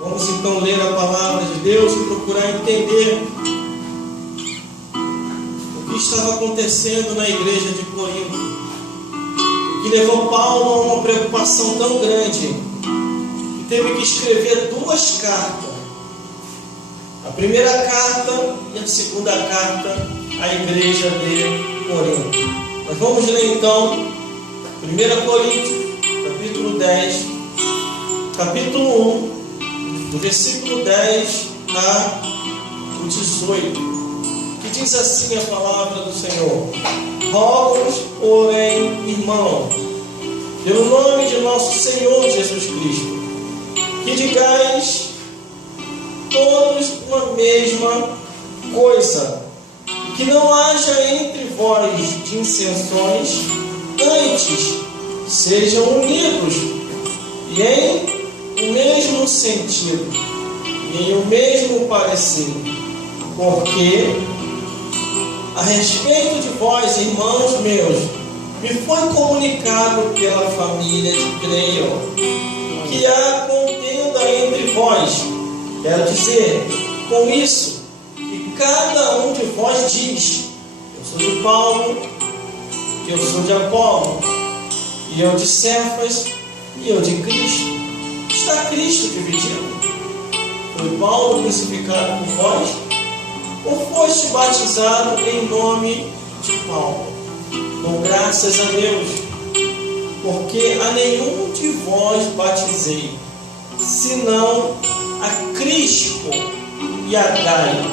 Vamos então ler a palavra de Deus e procurar entender o que estava acontecendo na igreja de Corinto, o que levou Paulo a uma preocupação tão grande que teve que escrever 2 cartas. A primeira carta e a segunda carta à igreja de Corinto. Nós vamos ler então 1 Coríntios, capítulo 10, capítulo 1, do versículo 10 a 18, que diz assim a palavra do Senhor: Rogo-vos, porém, irmãos, pelo nome de nosso Senhor Jesus Cristo, que digais todos uma mesma coisa, e que não haja entre vós dissensões, antes sejam unidos e em o mesmo sentido e em o mesmo parecer, porque a respeito de vós, irmãos meus, me foi comunicado pela família de Cleio que há contenda entre vós. Quero dizer com isso que cada um de vós diz: eu sou de Paulo, eu sou de Apolo, e eu de Cefas, e eu de Cristo. Está Cristo dividido? Foi Paulo crucificado por vós? Ou foste batizado em nome de Paulo? Dou graças a Deus, porque a nenhum de vós batizei, senão a Crispo e a Gaio,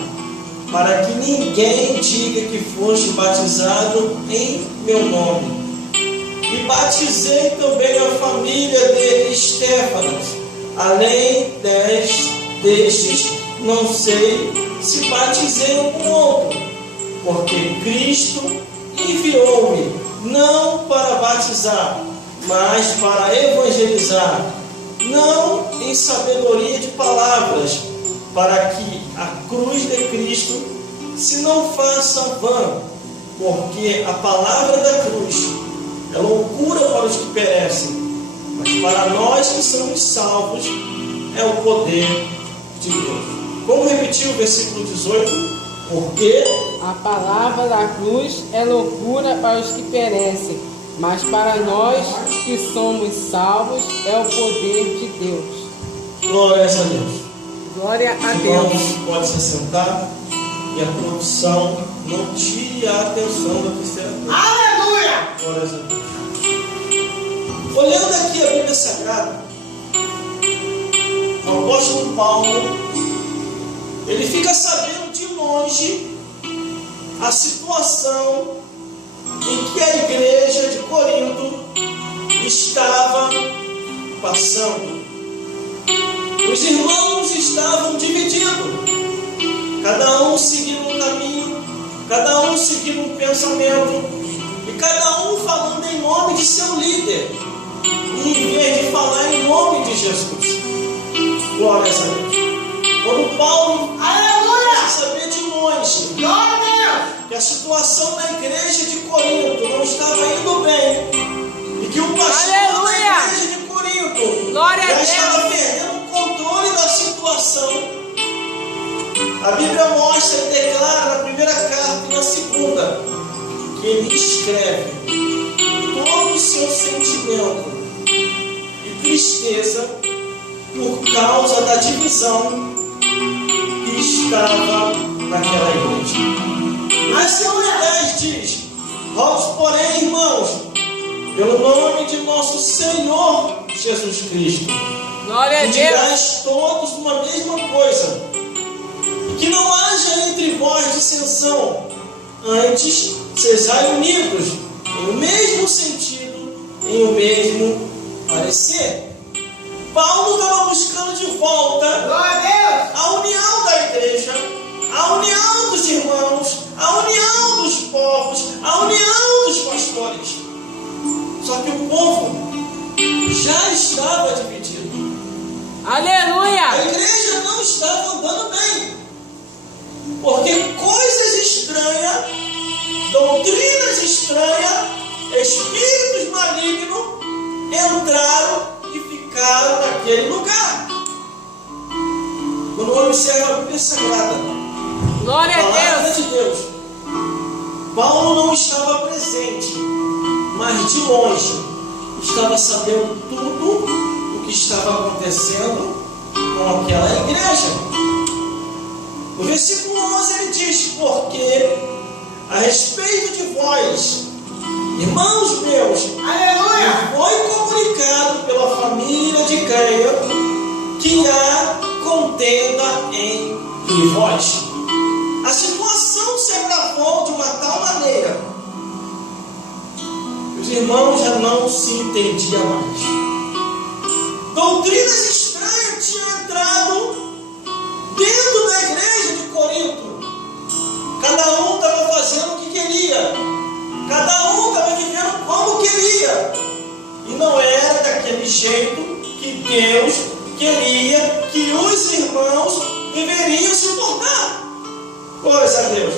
para que ninguém diga que foste batizado em meu nome. E batizei também a família de Estéfanas. Além destes, não sei se batizei algum outro, porque Cristo enviou-me não para batizar, mas para evangelizar, não em sabedoria de palavras, para que a cruz de Cristo se não faça vã, porque a palavra da cruz é loucura para os que perecem, mas para nós que somos salvos é o poder de Deus. Vamos repetir o versículo 18? Porque a palavra da cruz é loucura para os que perecem, mas para nós que somos salvos é o poder de Deus. Glória a Deus. Glória a Deus. Deus. Pode se sentar e a produção não tire a atenção da terceira coisa. Aleluia! Glória a Deus. Olhando aqui a Bíblia Sagrada, o apóstolo Paulo, ele fica sabendo de longe a situação em que a igreja de Corinto estava passando. Os irmãos estavam divididos, cada um seguindo um caminho, cada um seguindo um pensamento, e cada um falando em nome de seu líder, em vez de falar em nome de Jesus. Glória a Deus. Quando Paulo Aleluia! saber de longe Glória a Deus! que a situação na igreja de Corinto não estava indo bem, e que o pastor Aleluia! da igreja de Corinto Glória a já Deus! estava perdendo o controle da situação, a Bíblia mostra e declara na primeira carta e na segunda que ele escreve todo o seu sentimento e tristeza por causa da divisão que estava naquela igreja. Versículo 10 diz: Rogo-vos, porém, irmãos, pelo nome de nosso Senhor Jesus Cristo, Glória a que Deus. digais todos uma mesma coisa, e que não haja entre vós dissensão, antes sejais unidos em o mesmo sentido, em o mesmo parecer. Paulo estava buscando de volta Glória a Deus! a união da igreja, a união dos irmãos, a união dos povos, a união dos pastores. Só que o povo já estava dividido. Aleluia! A igreja não estava andando bem, porque coisas estranhas, doutrinas estranhas, espíritos malignos entraram e ficaram naquele lugar. observa a Bíblia Sagrada. Glória a Palavra Deus. de Deus. Paulo não estava presente, mas de longe estava sabendo tudo o que estava acontecendo com aquela igreja. No versículo 11 ele diz: porque a respeito de vós, irmãos meus, Aleluia. foi comunicado pela família de Creia que há contenda entre vós. A situação se agravou de uma tal maneira que os irmãos já não se entendiam mais. Doutrinas estranhas tinham entrado dentro da igreja de Corinto. Cada um estava fazendo o que queria. Cada um estava vivendo como queria. E não era daquele jeito que Deus queria que os irmãos deveriam se portar. Glória a Deus.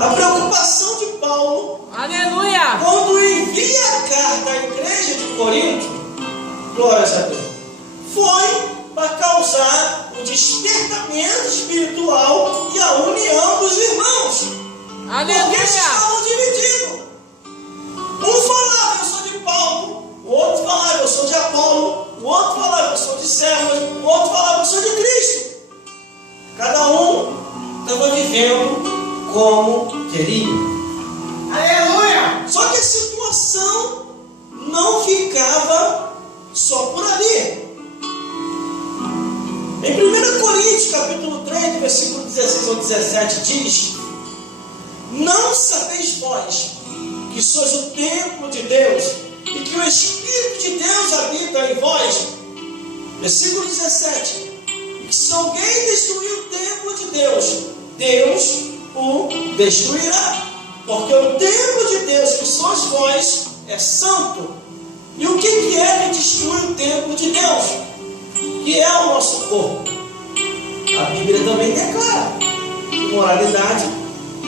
A preocupação de Paulo, Aleluia. quando envia a carta à igreja de Corinto, glória a Deus, foi para causar o despertamento espiritual e a união dos irmãos. Porque eles Aleluia. estavam divididos. Um falava: eu sou de Paulo. O outro falava: eu sou de Apolo. O outro falava: eu sou de Cefas. O outro falava: eu sou de Cristo. Cada um estava vivendo como queria. Aleluia. Só que a situação não ficava só por ali. Em 1 Coríntios, capítulo 3, versículo 16 ao 17, diz: não sabeis vós que sois o templo de Deus e que o Espírito de Deus habita em vós? Versículo 17: e que se alguém destruir o templo de Deus, Deus o destruirá. Porque o templo de Deus que sois vós é santo. E o que é que destrói o templo de Deus? Que é o nosso corpo. A Bíblia também declara: imoralidade,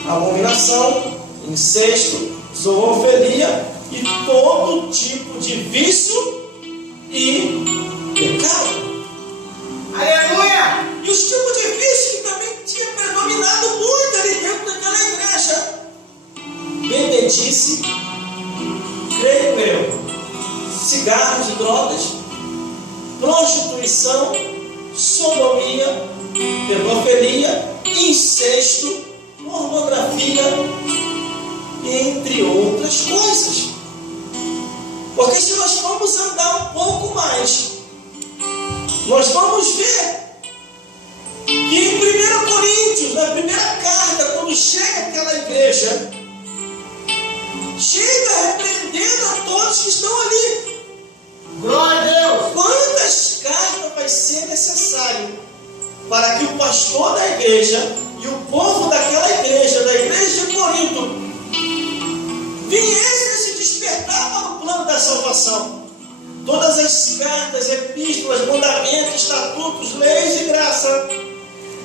abominação, incesto, zoofilia e todo tipo de vício e pecado. Aleluia. E os tipos de vício que também tinha predominado muito ali dentro daquela igreja: bebedice, creio eu, cigarros e drogas, prostituição, sodomia, pedofilia, incesto, pornografia, entre outras coisas. Porque se nós formos andar um pouco mais, nós vamos ver que em 1 Coríntios, na primeira carta, quando chega aquela igreja, chega repreendendo a todos que estão ali. Glória a Deus. Quantas cartas vai ser necessário para que o pastor da igreja e o povo daquela igreja, da igreja de Corinto, viessem a se despertar para o plano da salvação? Todas as cartas, epístolas, mandamentos, estatutos, leis e graça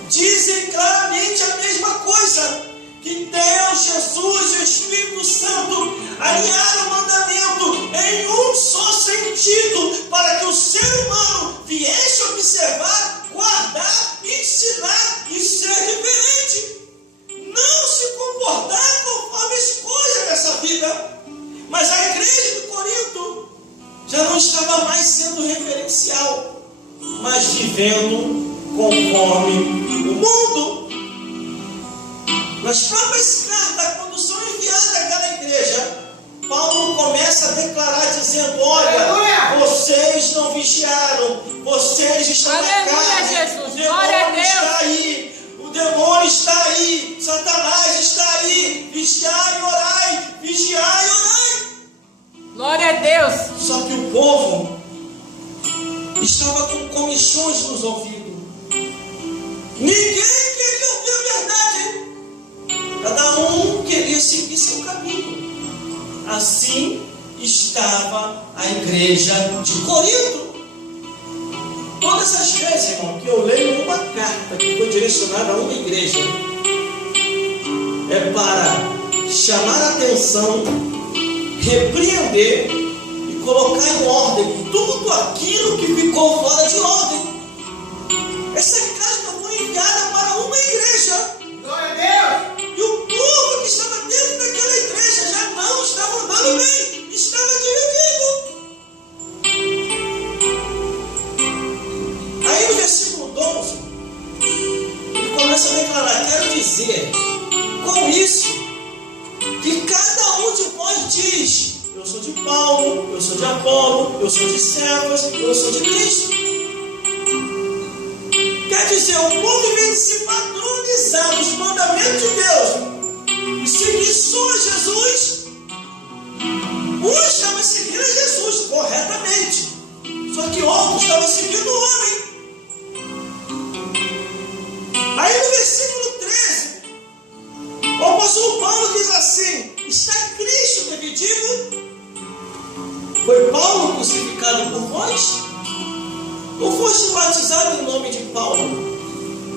dizem claramente a mesma coisa: que Deus, Jesus e o Espírito Santo alinharam o mandamento em um só sentido, para que o ser humano viesse observar, guardar, ensinar e ser diferente. Não se comportar conforme escolha dessa vida. Mas a igreja de Corinto já não estava mais sendo referencial, mas vivendo conforme o mundo. Nas próprias cartas, quando são enviadas àquela igreja, Paulo começa a declarar dizendo: olha, Aleluia. vocês não vigiaram, vocês estão na Aleluia, carne, Jesus. o Glória a demônio Deus. está aí, o demônio está aí, Satanás está aí, vigiai e orai, vigiai e orai. Glória a Deus. Só que o povo estava com comichões nos ouvidos. Ninguém queria ouvir a verdade. Cada um queria seguir seu caminho. Assim estava a igreja de Corinto. Todas as vezes, irmão, que eu leio uma carta que foi direcionada a uma igreja, é para chamar a atenção, repreender e colocar em ordem tudo aquilo que ficou fora de ordem. eu sou de servas, eu sou de Cristo. Quer dizer, o povo, em vez de se padronizar nos mandamentos de Deus e seguir só a Jesus, uns estavam seguindo a Jesus corretamente, só que outros estavam seguindo o homem. Aí no versículo 13, o apóstolo Paulo diz assim: está Cristo dividido? Foi Paulo crucificado por vós? Ou foste batizado em nome de Paulo?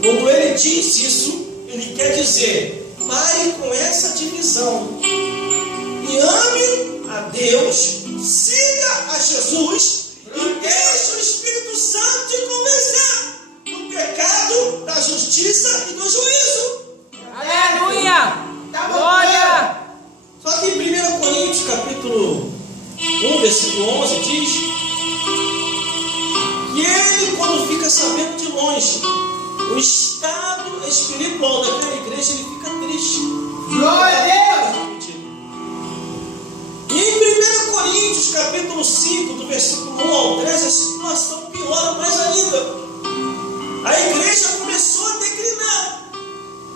Quando ele diz isso, ele quer dizer: pare com essa divisão e ame a Deus, siga a Jesus e deixe o Espírito Santo te convencer do pecado, da justiça e do juízo. Aleluia! Tá bom, Glória! Só que em 1 Coríntios capítulo 1, versículo 11 diz que ele, quando fica sabendo de longe o estado espiritual daquela igreja, ele fica triste. Glória a Deus. E em 1 Coríntios capítulo 5, do versículo 1 ao 13, a situação piora mais ainda. A igreja começou a declinar.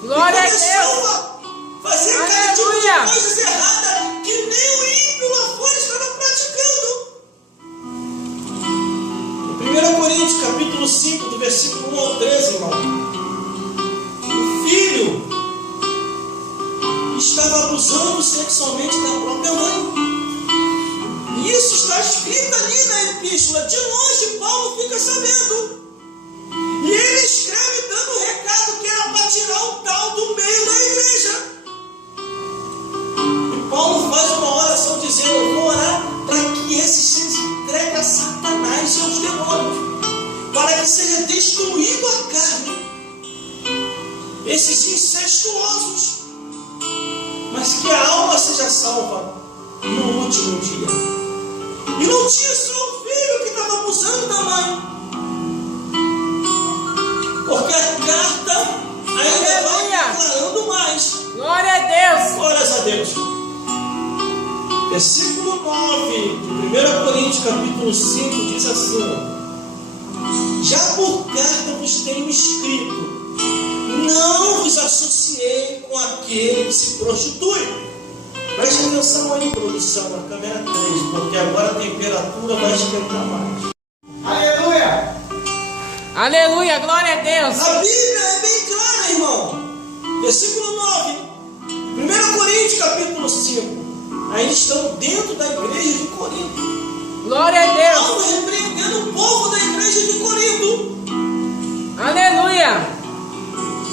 Glória a Deus! A fazer cada tipo de Aleluia! coisas erradas que nem o ímpio lá fora estava praticando. Em 1 Coríntios capítulo 5, do versículo 1 ao 13, irmão, o filho estava abusando sexualmente da própria mãe. E isso está escrito ali na epístola. De longe Paulo fica sabendo. E ele escreve dando um recado que era para tirar o tal do meio da igreja. E Paulo faz uma oração dizendo: eu vou orar para que esse seja entregue a Satanás e aos demônios, para que seja destruído a carne, esses incestuosos, mas que a alma seja salva no último dia. E não tinha só o filho que estava abusando da mãe, porque a carta ainda vai declarando mais. Glória a Deus! Glórias a Deus. Versículo 9 de 1 Coríntios capítulo 5 diz assim: já por carta vos tenho escrito, não vos associei com aquele que se prostitui. Preste atenção aí, produção, na câmera 3, porque agora a temperatura vai esquentar mais. Aleluia. Aleluia! Glória a Deus! A Bíblia é bem clara, irmão. Versículo 9, 1 Coríntios capítulo 5. Ainda estão dentro da igreja de Corinto. Glória a Deus! Paulo repreendendo o povo da igreja de Corinto. Aleluia!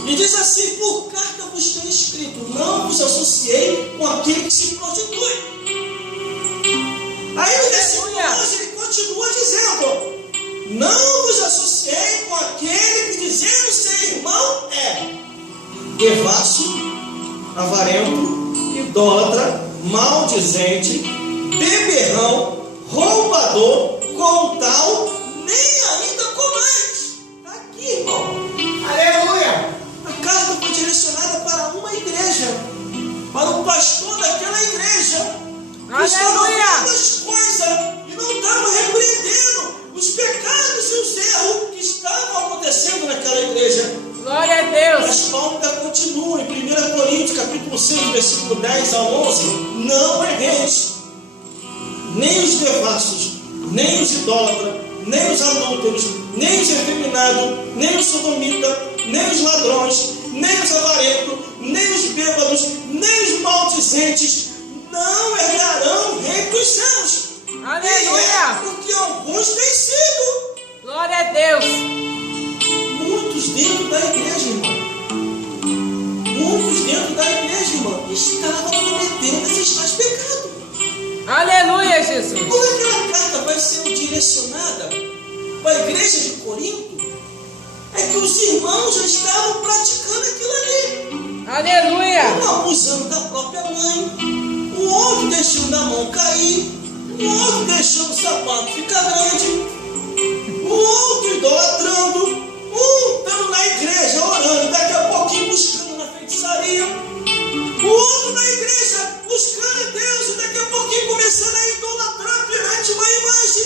E diz assim: por carta vos tenho escrito, não vos associei com aquele que se prostitui. Aí no versículo 11 ele continua dizendo: não vos associei com aquele que, dizendo ser irmão, é devasso, avarento, idólatra, maldizente, beberrão, roubador, com tal, nem ainda comais. Está aqui, irmão. Aleluia. A carta foi direcionada para uma igreja, para o pastor daquela igreja, que estava vendo as coisas e não estava repreendendo os pecados e os erros que estavam acontecendo naquela igreja. Glória a Deus! Mas Paulo ainda continua em 1 Coríntios capítulo 6, versículo 10 a 11: não erreis, nem os devassos, nem os idólatras, nem os adúlteros, nem os efeminados, nem os sodomitas, nem os ladrões, nem os avarentos, nem os bêbados, nem os maldizentes não herdarão o reino dos céus. Aleluia! E é porque alguns têm sido. Glória a Deus! Muitos dentro da igreja, irmão. Muitos dentro da igreja, irmão, estavam cometendo esses tais pecados. Aleluia, Jesus! Quando aquela carta vai sendo direcionada para a igreja de Corinto, é que os irmãos já estavam praticando aquilo ali. Aleluia! Um abusando da própria mãe, o outro deixando a mão cair, o outro deixando o sapato ficar grande, o outro idolatrando, um estando na igreja orando, daqui a pouquinho buscando na feitiçaria, o outro na igreja buscando a Deus e daqui a pouquinho começando a idolatrar perante uma imagem.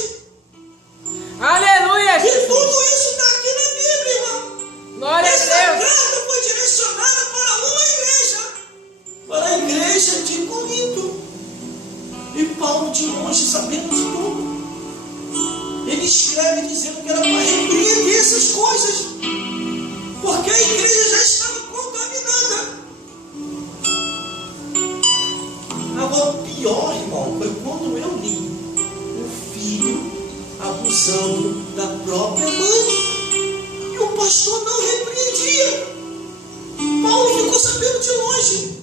de longe.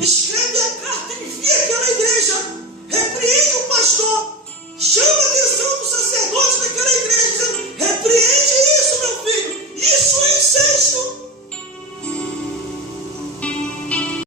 Escreve a carta, envia aquela